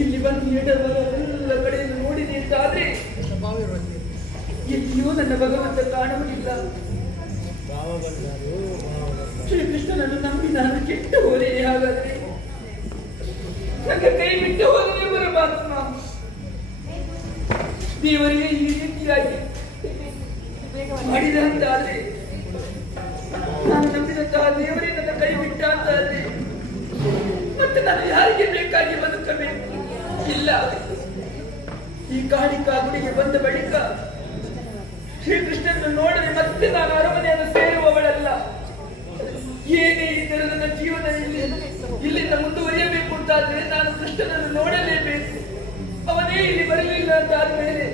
ಇಲ್ಲಿ ಬಂದು ಎಲ್ಲ ಕಡೆಯನ್ನು ನೋಡಿದೆ ಅಂತಾದ್ರೆ ಎಲ್ಲಿಯೂ ನನ್ನ ಭಗವಂತ ಕಾಣುವುದಿಲ್ಲ. ಶ್ರೀಕೃಷ್ಣನನ್ನು ನಂಬಿ ನಾನು ಕೆಟ್ಟು ಹೋದೇನೆ. ಹಾಗಾದ್ರೆ ನನ್ನ ಕೈ ಬಿಟ್ಟು ಹೋದರೆ ಪರಮಾತ್ಮ ದೇವರಿಗೆ ಈ ರೀತಿಯಾಗಿ ಮಾಡಿದಂತಾದ್ರೆ, ನಾನು ನಂಬಿದಂತಹ ದೇವರೇ ನನ್ನ ಕೈ ಬಿಟ್ಟ ಅಂತಾದ್ರೆ ಮತ್ತೆ ನಾನು ಯಾರಿಗೆ ಬೇಕಾಗಿ ಬದುಕಬೇಕು? ಇಲ್ಲ, ಈ ಕಾಳಿಕಾ ಗುಡಿಗೆ ಬಂದ ಬಳಿಕ ಶ್ರೀಕೃಷ್ಣನನ್ನು ನೋಡದೆ ಮತ್ತೆ ನಾನು ಅರಮನೆಯನ್ನು ಸೇರುವವಳಲ್ಲ. ಏನೇ ಇದ್ದರೂ ನನ್ನ ಜೀವನ ಇಲ್ಲಿಂದ ಮುಂದುವರಿಯಬೇಕು ಅಂತಾದ್ರೆ ನಾನು ಕೃಷ್ಣನನ್ನು ನೋಡಲೇಬೇಕು. ಅವನೇ ಇಲ್ಲಿ ಬರಲಿಲ್ಲ ಅಂತಾದ್ಮೇಲೆ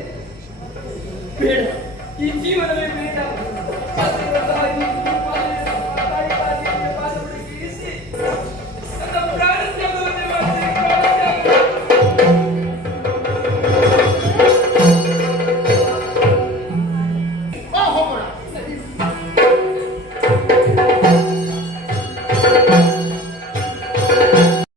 ಬೇಡ, ಈ ಜೀವನವೇ ಬೇಡ.